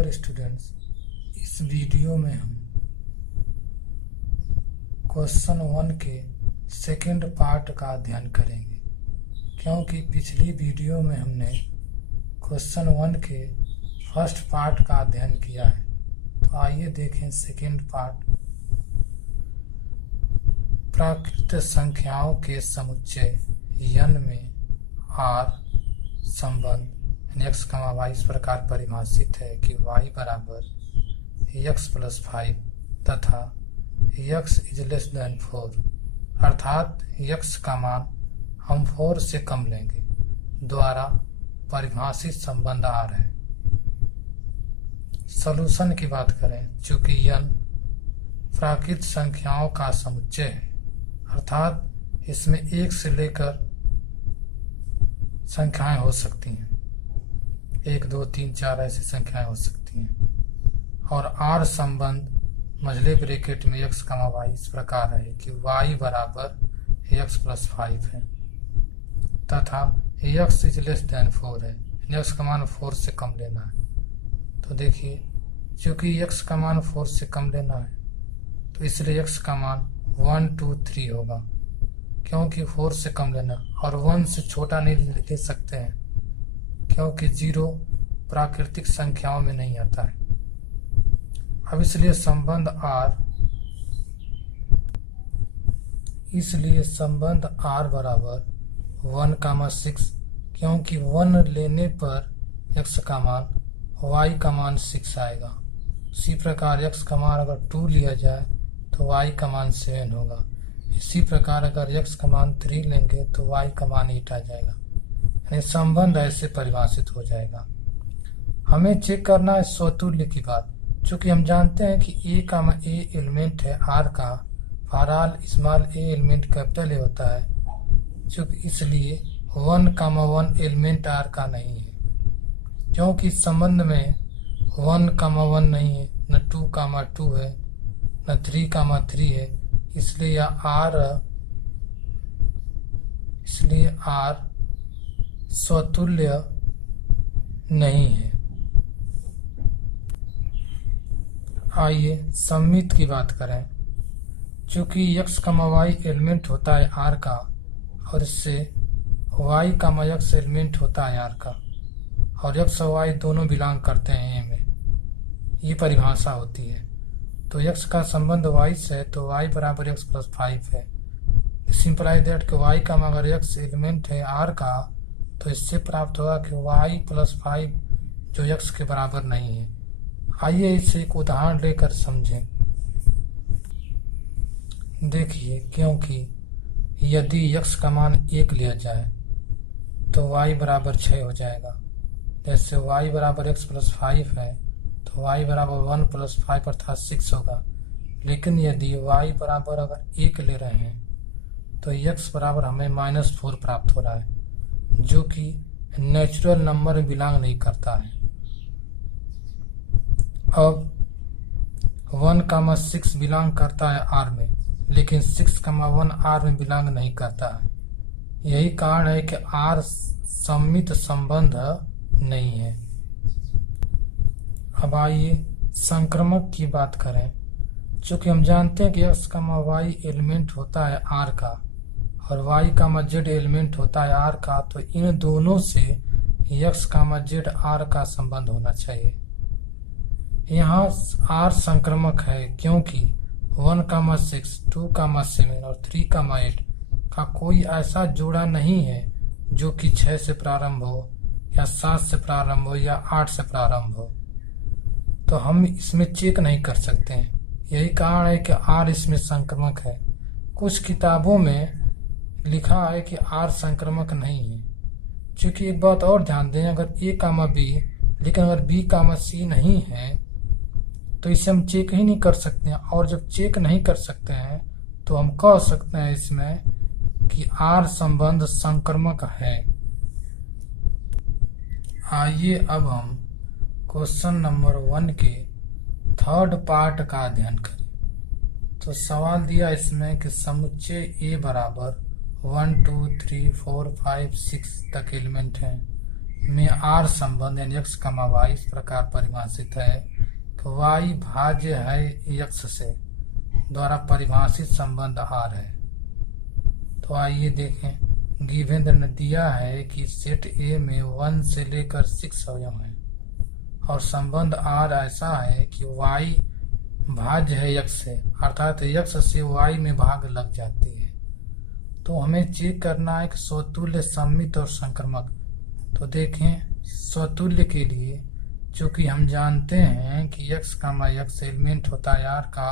Dear students, इस video में हम क्वेश्चन 1 के सेकंड पार्ट का अध्ययन करेंगे, क्योंकि पिछली वीडियो में हमने क्वेश्चन 1 के फर्स्ट पार्ट का अध्ययन किया है। तो आइए देखें सेकंड पार्ट। प्राकृत संख्याओं के समुच्चय n में r संबंध x, y इस प्रकार परिभाषित है कि y बराबर x + 5 तथा x > 4, अर्थात x का मान हम 4 से कम लेंगे, द्वारा परिभाषित संबंध r है। सॉल्यूशन की बात करें, चूंकि n प्राकृत संख्याओं का समुच्चय है, अर्थात इसमें 1 से लेकर संख्याएं हो सकती हैं, 1 2 3 4 ऐसी संख्याएं हो सकती हैं। और r संबंध मझले ब्रैकेट में x, y इस प्रकार है कि y बराबर x + 5 है तथा x > 4 है, x का मान 4 से कम लेना है। तो देखिए, चूंकि x का मान 4 से कम लेना है तो इसलिए x का मान 1 2 3 होगा, क्योंकि 4 से कम लेना, और 1 से छोटा नहीं ले सकते हैं क्योंकि 0 प्राकृतिक संख्याओं में नहीं आता है। अब इसलिए संबंध r बराबर 1,6, क्योंकि 1 लेने पर x का मान y का मान 6 आएगा। इसी प्रकार x का मान अगर 2 लिया जाए तो y का मान 7 होगा। इसी प्रकार अगर x का मान 3 लेंगे तो y का मान 8 आ जाएगा, यानी संबंध ऐसे परिभाषित हो जाएगा। हमें चेक करना है स्वतुल्य की बात, चूंकि हम जानते हैं कि a एलिमेंट है r का, बहरहाल small a element capital A होता है, चूंकि इसलिए 1,1 एलिमेंट r का नहीं है, क्योंकि इस संबंध में 1,1 नहीं है, न 2,2 है, न 3,3 है, इसलिए r स्वतुल्य नहीं है। आइए सममित की बात करें, चूंकि x, y एलिमेंट होता है r का, और इससे y, x एलिमेंट होता है r का, और x और y दोनों बिलोंग करते हैं a में, ये परिभाषा होती है। तो x का संबंध y से है तो y बराबर x + 5 है। सिंपलाई दैट कि y का अगर x एलिमेंट है r का, तो इससे प्राप्त होगा कि y + 5 जो x के बराबर नहीं है। आइए इसे एक उदाहरण लेकर समझें। देखिए, क्योंकि यदि x का मान 1 लिया जाए तो y बराबर 6 हो जाएगा। जैसे y बराबर x + 5 है तो y बराबर 1 + 5 अर्थात 6 होगा। लेकिन यदि y बराबर अगर 1 ले रहे हैं तो x बराबर हमें -4 प्राप्त हो रहा है, जो कि नेचुरल नंबर में बिलोंग नहीं करता है। अब 1,6 बिलोंग करता है r में, लेकिन 6,1 r में बिलोंग नहीं करता है। यही कारण है कि r सममित संबंध नहीं है। अब आइए संक्रमक की बात करें, चूंकि हम जानते हैं कि x, y एलिमेंट होता है r का और y, z एलिमेंट होता है r का, तो इन दोनों से x, z r का संबंध होना चाहिए। यहाँ r संक्रमक है, क्योंकि 1,6, 2,7 और 3,8 का कोई ऐसा जोड़ा नहीं है जो कि 6 से प्रारंभ हो या 7 से प्रारंभ हो या 8 से प्रारंभ हो, तो हम इसमें चेक नहीं कर सकते हैं। यही कारण है कि r इसमें संक्रमक है। कुछ किताबों में लिखा है कि r संक्रमक नहीं है, क्योंकि एक बात और ध्यान दें, अगर a, b, लेकिन अगर b, c नहीं है तो इसे हम चेक ही नहीं कर सकते हैं। और जब चेक नहीं कर सकते हैं तो हम कह सकते हैं इसमें कि r संबंध संक्रमक है। आइए अब हम क्वेश्चन नंबर 1 के थर्ड पार्ट का अध्ययन करें। तो सवाल दिया इसमें कि समुच्चय A बराबर 1 2 3 4 5 6 तक एलिमेंट हैं, में आर संबंध यानी एक्स कमा वाई इस प्रकार परिभाषित है कि वाई भाज्य है एक्स से द्वारा परिभाषित संबंध आर है। तो आइए देखें, गिवेंद्र ने दिया है कि सेट ए में 1 से लेकर 6 अवयव हैं और संबंध आर ऐसा है कि वाई भाज्य है एक्स से, अर्थात एक्स से वाई में भाग लग जाती है। तो हमें चेक करना है कि स्वतुल्य, सममित और संक्रामक। तो देखें, स्वतुल्य के लिए चूंकि हम जानते हैं कि एक्स कामा एक्स एलिमेंट होता है आर का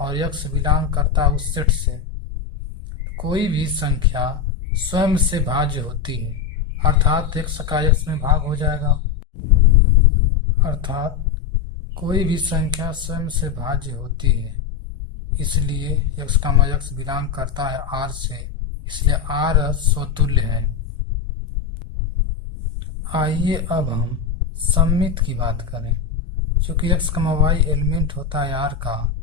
और एक्स बिलोंग करता है उस सेट से, कोई भी संख्या स्वयं से भाज्य होती है, अर्थात एक्स का एक्स में भाग हो जाएगा। अर्थात कोई भी संख्या स्वयं से भाज्य होती है, इसलिए एक्स कामा एक्स बिलोंग करता है आर से, इसलिए आर स्वतुल्य है। आइए अब हम सममित की बात करें। चूंकि एक्स कामा वाई एलिमेंट होता है आर का,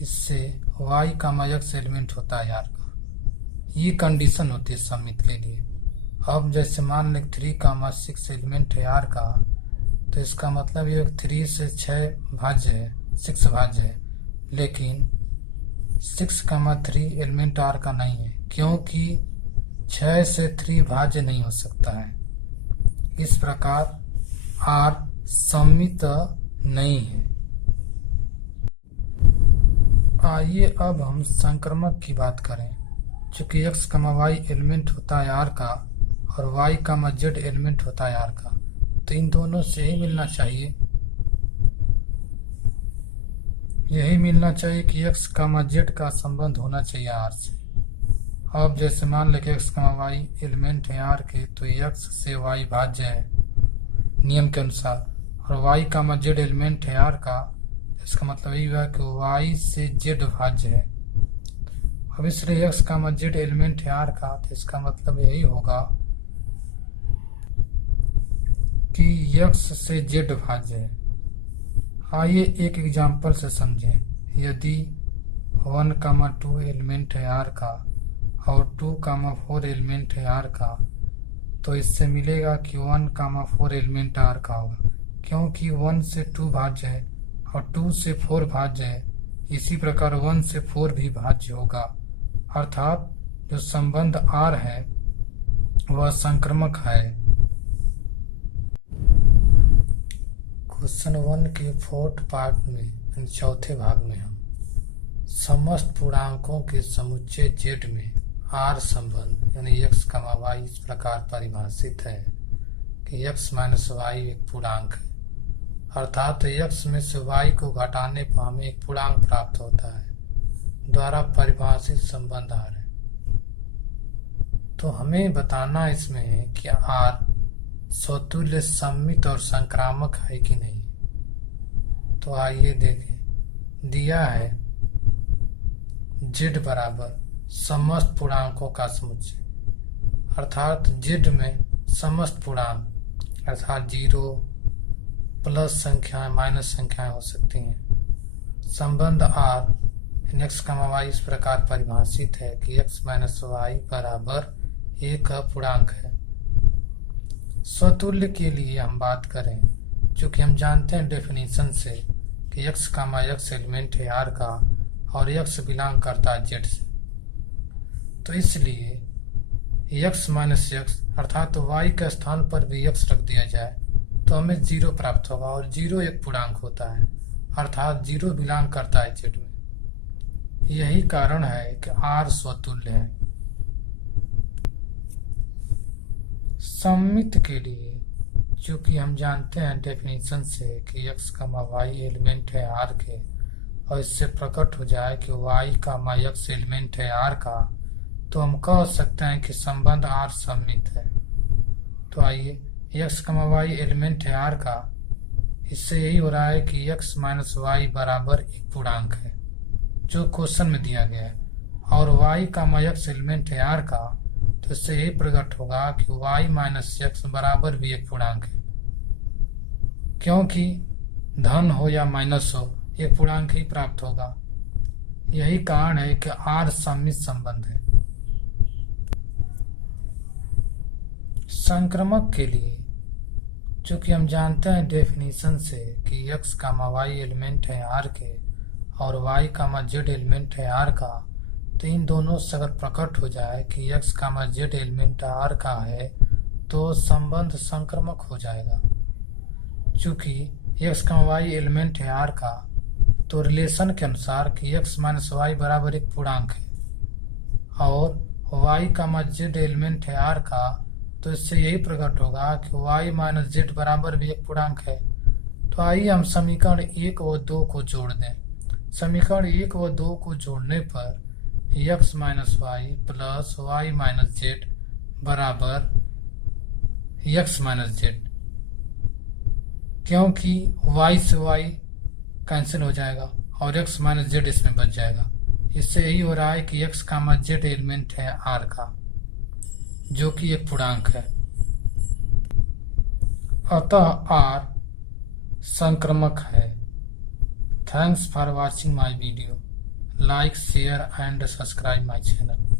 इससे वाई कामा एक्स एलिमेंट होता है आर का। ये कंडीशन होती है सममित के लिए। अब जैसे मान लें 3,6 एलिमेंट है आर का, तो इसका मतलब ये 3 से 6 भाज्य है, 6 भाज्य है, लेकिन 6,3 एलिमेंट आर का नहीं है, क्योंकि 6 से 3 भाज्य नहीं हो सकता है। इस प्रकार आर सममित नहीं है। आइए अब हम संक्रामक की बात करें। चूंकि एक्स कामा वाई एलिमेंट होता है आर का और वाई कामा जेड एलिमेंट होता है आर का, तो इन दोनों से ही मिलना चाहिए। यही मिलना चाहिए कि एक्स कामा जेड का संबंध होना चाहिए आर से। अब जैसे मान लें कि एक्स कामा वाई एलिमेंट है आर के, तो एक्स से वाई भाज्य है नियम के अनुसार, और वाई कामा जेड एलिमेंट है आर का, इसका मतलब यही हुआ कि वाई से जेड भाज्य है। अब इसलिए एक्स कामा जेड एलिमेंट है आर का, तो इसका मतलब यही होगा कि एक्स से जेड भाज्य है। आइए एक एग्जाम्पल से समझें। यदि 1,2 एलिमेंट है आर का और 2,4 एलिमेंट है आर का, तो इससे मिलेगा कि 1,4 एलिमेंट आर का होगा, क्योंकि 1 से 2 भाज्य है और 2 से 4 भाज्य है। इसी प्रकार 1 से 4 भी भाज्य होगा, अर्थात जो संबंध आर है वह संक्रामक है। क्वेश्चन 1 के 4th पार्ट में, चौथे भाग में, हम समस्त पूर्णांकों के समुच्चय जेड में आर संबंध यानी एक्स कामा वाई इस प्रकार परिभाषित है कि एक्स माइनस वाई एक पूर्णांक है, अर्थात एक्स में से वाई को घटाने पर हमें एक पूर्णांक प्राप्त होता है, द्वारा परिभाषित संबंध आर है। तो हमें बताना इसमें है कि आर स्वतुल्य, सममित और संक्रामक है कि नहीं। तो आइए देखें, दिया है जेड बराबर समस्त पूर्णांकों का समुच्चय, अर्थात जेड में समस्त पूर्णांक अर्थात 0 प्लस संख्याएं माइनस संख्याएं हो सकती हैं। संबंध आर एक्स कामा वाई इस प्रकार परिभाषित है कि एक्स माइनस वाई बराबर एक पूर्णांक है। स्वतुल्य के लिए हम बात करें, चूंकि हम जानते हैं डेफिनेशन से कि एक्स कामा एक्स एलिमेंट है आर का और एक्स बिलोंग करता है जेड से, तो इसलिए एक्स माइनस एक्स अर्थात वाई के स्थान पर भी एक्स रख दिया जाए तो हमें 0 प्राप्त होगा, और 0 एक पूर्णांक होता है, अर्थात 0 बिलोंग करता है जेड में। यही कारण है कि आर स्वतुल्य है। सममित के लिए चूंकि हम जानते हैं डेफिनेशन से कि एक्स कामा वाई एलिमेंट है आर के, और इससे प्रकट हो जाए कि वाई कामा एक्स एलिमेंट है आर का, तो हम कह सकते हैं कि संबंध आर सममित है। तो आइए, एक्स कामा वाई एलिमेंट है आर का, इससे यही हो रहा है कि एक्स माइनस वाई बराबर एक पूर्णांक है जो क्वेश्चन में दिया गया है, और वाई कामा एक्स एलिमेंट है आर का, तो इससे यही प्रकट होगा कि वाई माइनस एक्स बराबर भी एक पूर्णांक है, क्योंकि धन हो या माइनस हो एक पूर्णांक ही प्राप्त होगा। यही कारण है कि आर सममित संबंध है। संक्रामक के लिए चूंकि हम जानते हैं डेफिनेशन से कि x कामा y एलिमेंट है R के और y कामा z एलिमेंट है R का, तो इन दोनों से अगर प्रकट हो जाए कि x कामा z एलिमेंट R का है तो संबंध संक्रमक हो जाएगा। चूंकि x कामा y एलिमेंट है R का, तो रिलेशन के अनुसार कि x माइनस वाई बराबर एक पूर्णांक है और y कामा z एलिमेंट है R का, तो इससे यही प्रकट होगा कि y माइनस जेड बराबर भी एक पूर्णांक है। तो आइए हम समीकरण 1 व 2 को जोड़ दें। समीकरण 1 व 2 को जोड़ने पर x minus Y plus Y minus Z बराबर x माइनस जेड, क्योंकि y से y कैंसिल हो जाएगा और x माइनस जेड इसमें बच जाएगा। इससे यही हो रहा है कि x कामा जेड एलिमेंट है R का, जो कि एक पूर्णांक है। अतः R संक्रमक है। Thanks for watching my video. Like, share and subscribe my channel.